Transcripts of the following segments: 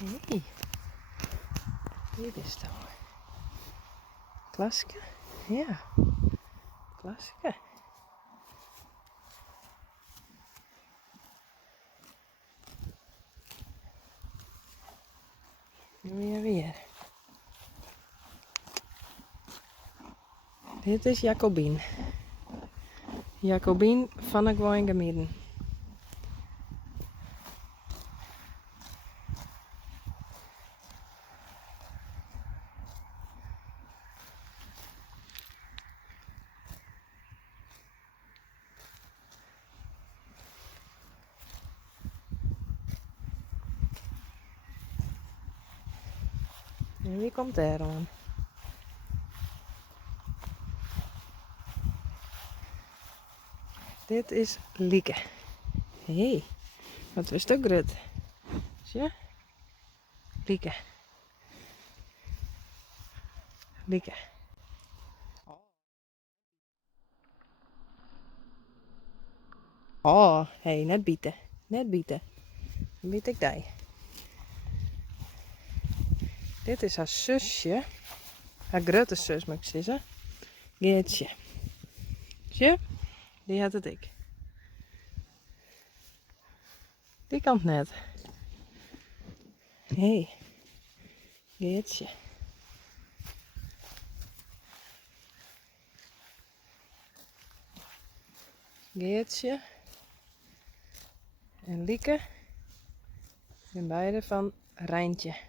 Hey, dit is toch. Klaske? Ja, klaske. Weer. Dit is Jacobien. Jacobien van de Gwoingemidden. En wie komt er aan? Dit is Lieke. Hé, wat was toch grut? Zie? Lieke. Lieke. Oh, hé, net bieten. Net bieten. Dan biet ik die. Dit is haar zusje. Haar grote zus, moet ik zeggen. Geertje. Zie? Die had het ik. Die kant net. Hé. Geertje. Geertje. En Lieke. En beide van Rijntje.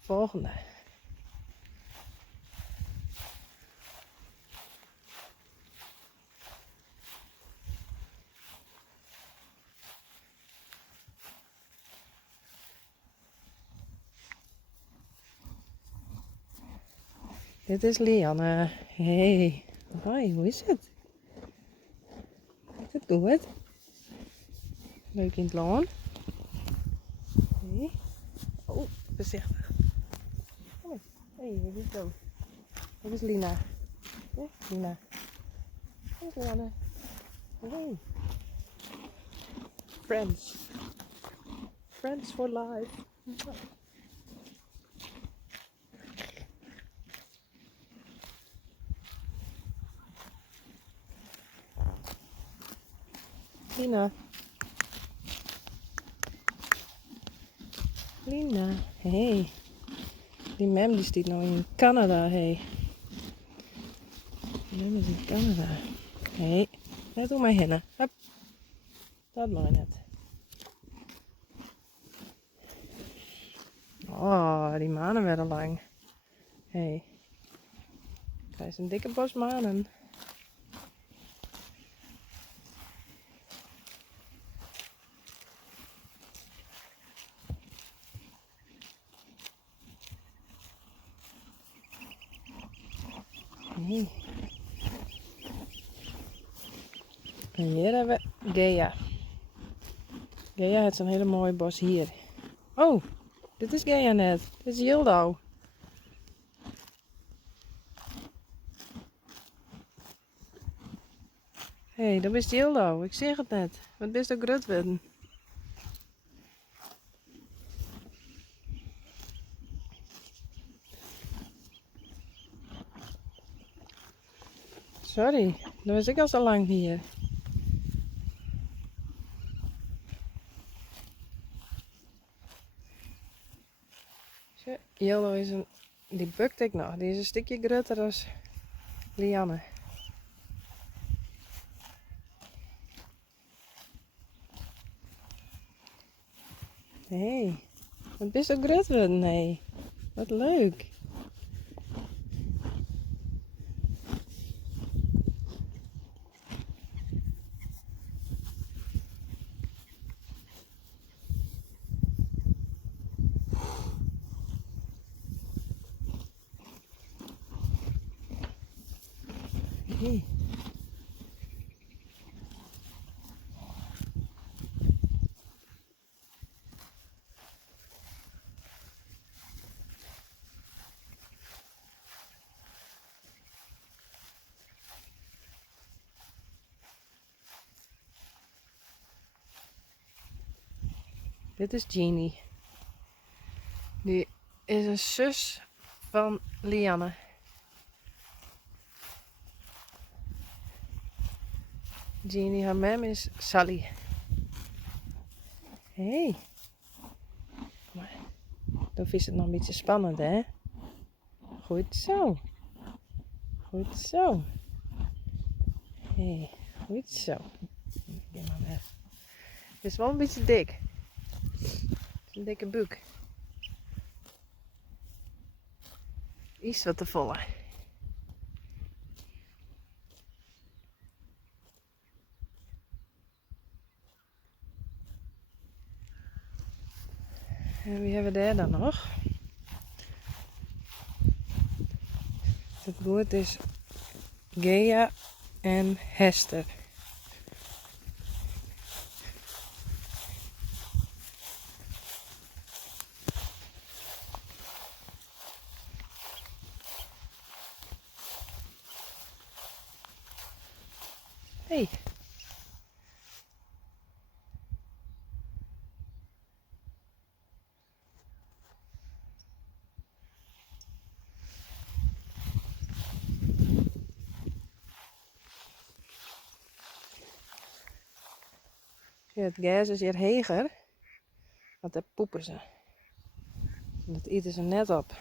Volgende. Dit is Lianne. Hey. Hoi, hoe is het? Gaat het goed? Leuk in het loon. Hey. Oh, voorzichtig. Kom hey, wat is het? Dit is Lina. Ja, Lina. Dit is Lianne. Hey. Friends. Friends for life. Lina. Lina. Hey. Die mem die staat nou in Canada. Hey. Die mem is in Canada. Hey. Net om mij heen. Hup. Dat mag net. Oh, die manen werden lang. Hey. Krijg een dikke bos manen. Hey. En hier hebben we Gea. Gea heeft zo'n hele mooie bos hier. Oh, dit is Gea net. Dit is Jildo. Hé, dat is Jildo. Ik zeg het net. Wat best ook grut worden. Sorry, dan was ik al zo lang hier. Jildo is een... Die bukt ik nog. Die is een stukje grutter dan Lianne. Hé, wat best ook grut worden. Nee, wat leuk. Hey. Dit is Jeannie. Die is een zus van Lianne. Jeannie, haar mem is Sally. Hey. Maar dan is het nog een beetje spannend, hè? Goed zo. Goed zo. Hey, goed zo. Ga maar weg. Het is wel een beetje dik. Het is een dikke buik. Iets wat te volle. En wie hebben we daar dan nog? Het woord is Gea en Hester. Hey. Ja, het gas is hier heger, want daar poepen ze. Dat eten ze net op.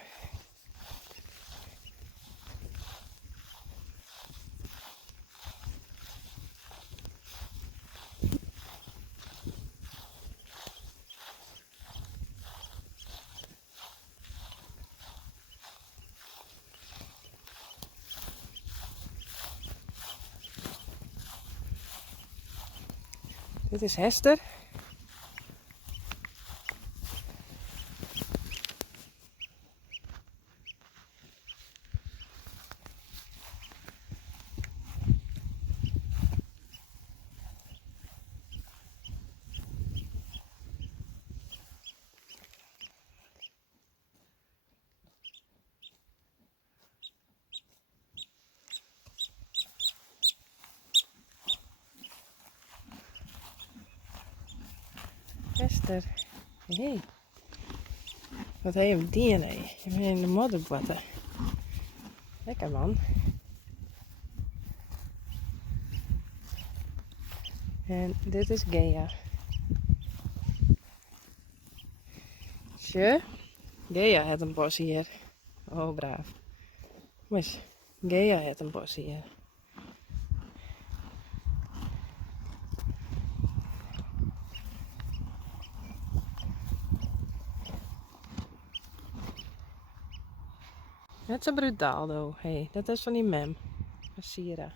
Dit is Hester. Hester. Hey. Wat heb je een DNA? Je bent in de modderbotten. Lekker man. En dit is Gea. Tje. Gea heeft een bos hier. Oh, braaf. Mis. Gea heeft een bos hier. Net zo brutaal, though. Hey, dat is van die mem. Van Sira.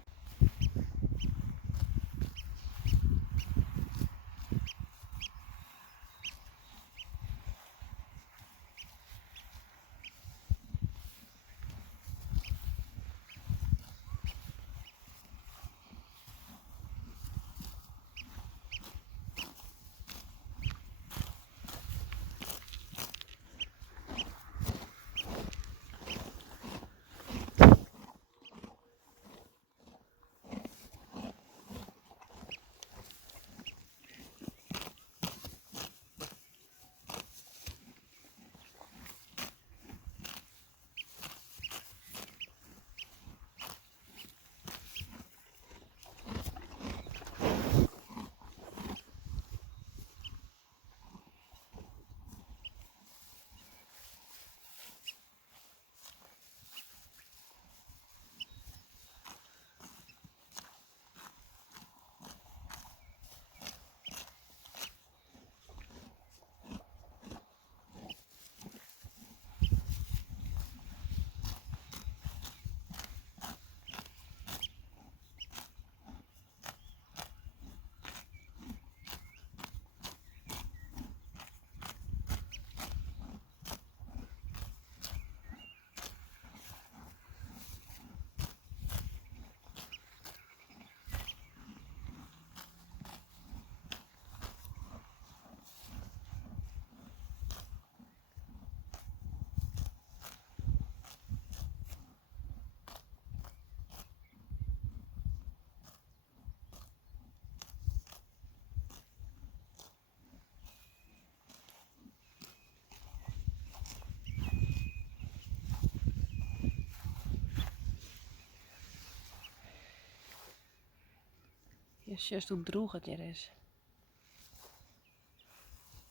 Je ziet hoe droog het hier is.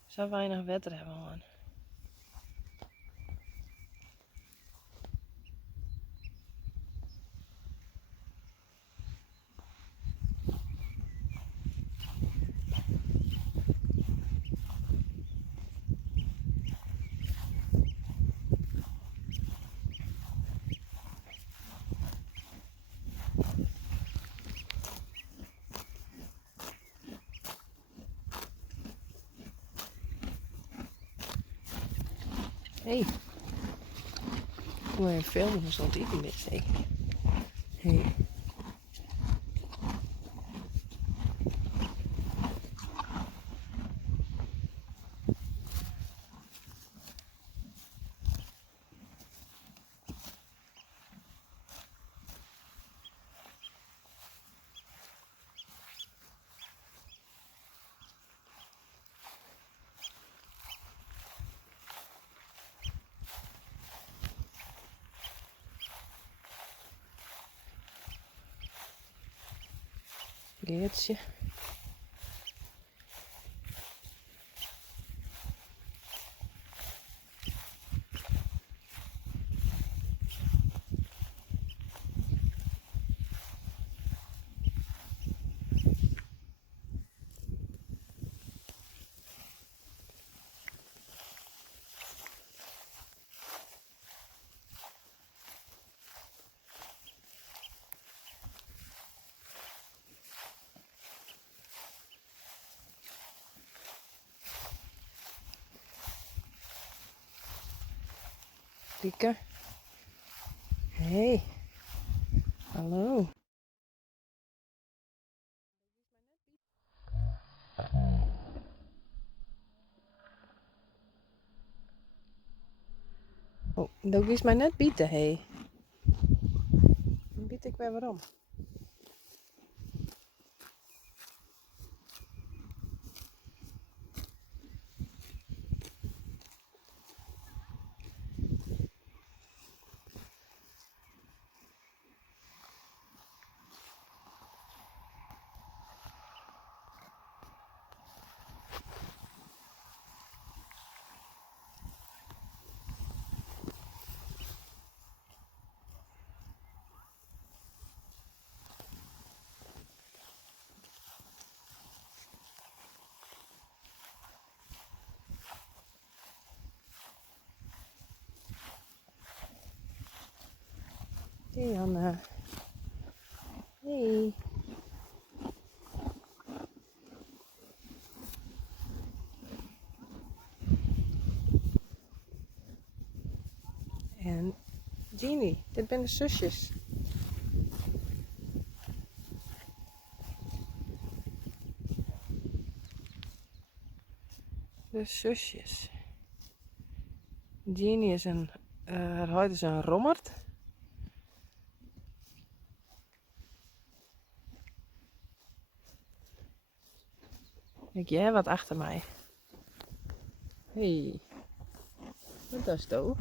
Zo weinig wetter hebben we gewoon. Hey. Hoe een film is stond ik niet zeker. Hey. Geertje. Rieke. Hey. Hallo. Oh, dat is mij net bieten, hé. Dan bied ik weer waarom. Hey Anna. Hey. En Jeannie, dit zijn de zusjes. De zusjes. Jeannie is een, haar huid is een rommert. Kijk jij wat achter mij. Hey. Wat is dat?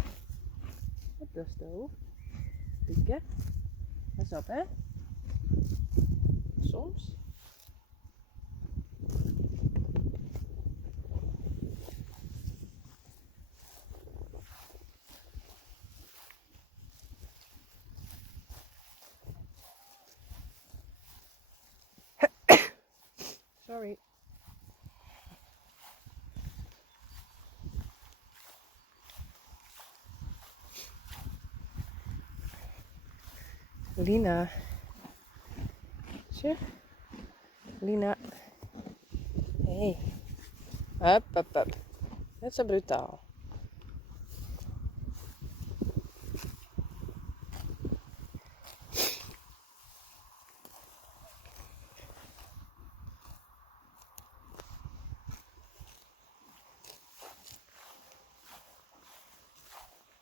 Wat is dat? Rieke. Pas op, hè? Soms. Sorry. Lina. Zie? Lina. Hey. Hup, hup, hup. Net zo brutaal.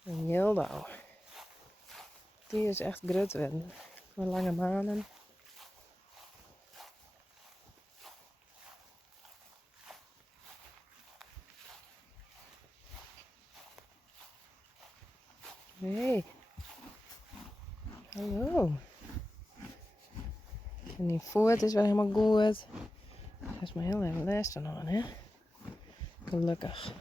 En Jildo. Die is echt grut werden. Met lange manen. Hey. Hallo. En die voet is weer helemaal goed. Dat is maar heel even les dan aan, hè? Gelukkig.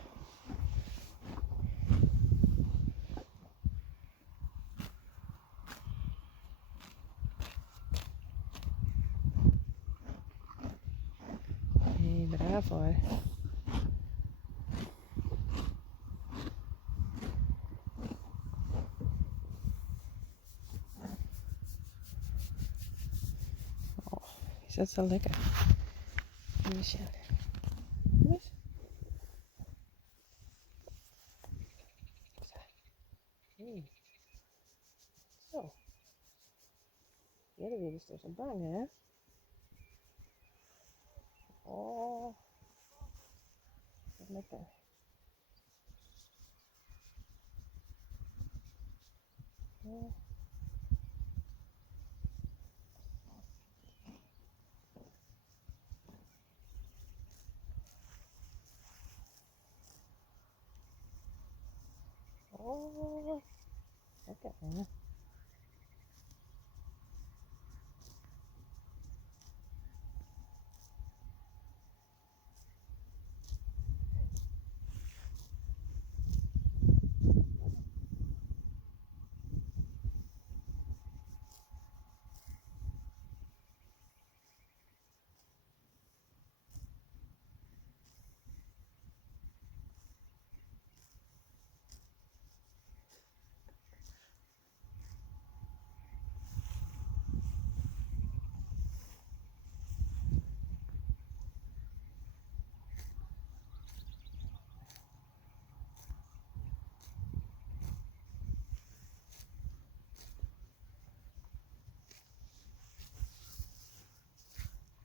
Nee, braaf hoor. Oh, is dat zo lekker? Kusje. Kus. Hey. Zo. Ja, dat is dus zo bang, hè? Oh, wat lekker. Ja. Oh, lekker, hè?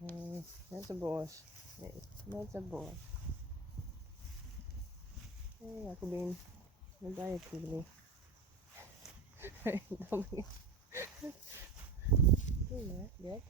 Nee, net zo boos. Nee, net zo boos. Nee, Jacobien. Wat ben je, Kiebelie? Nee, dan niet. Nee, hè, Jack.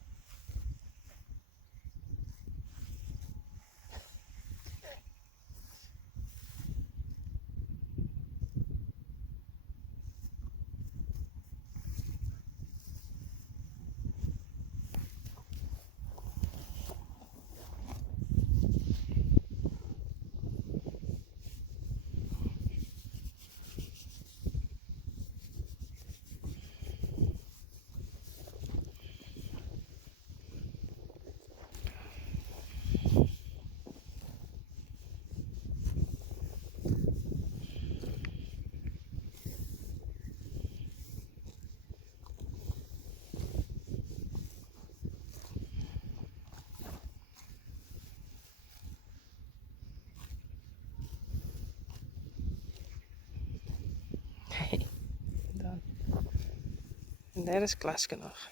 Nee, dan. En daar is Klaske nog.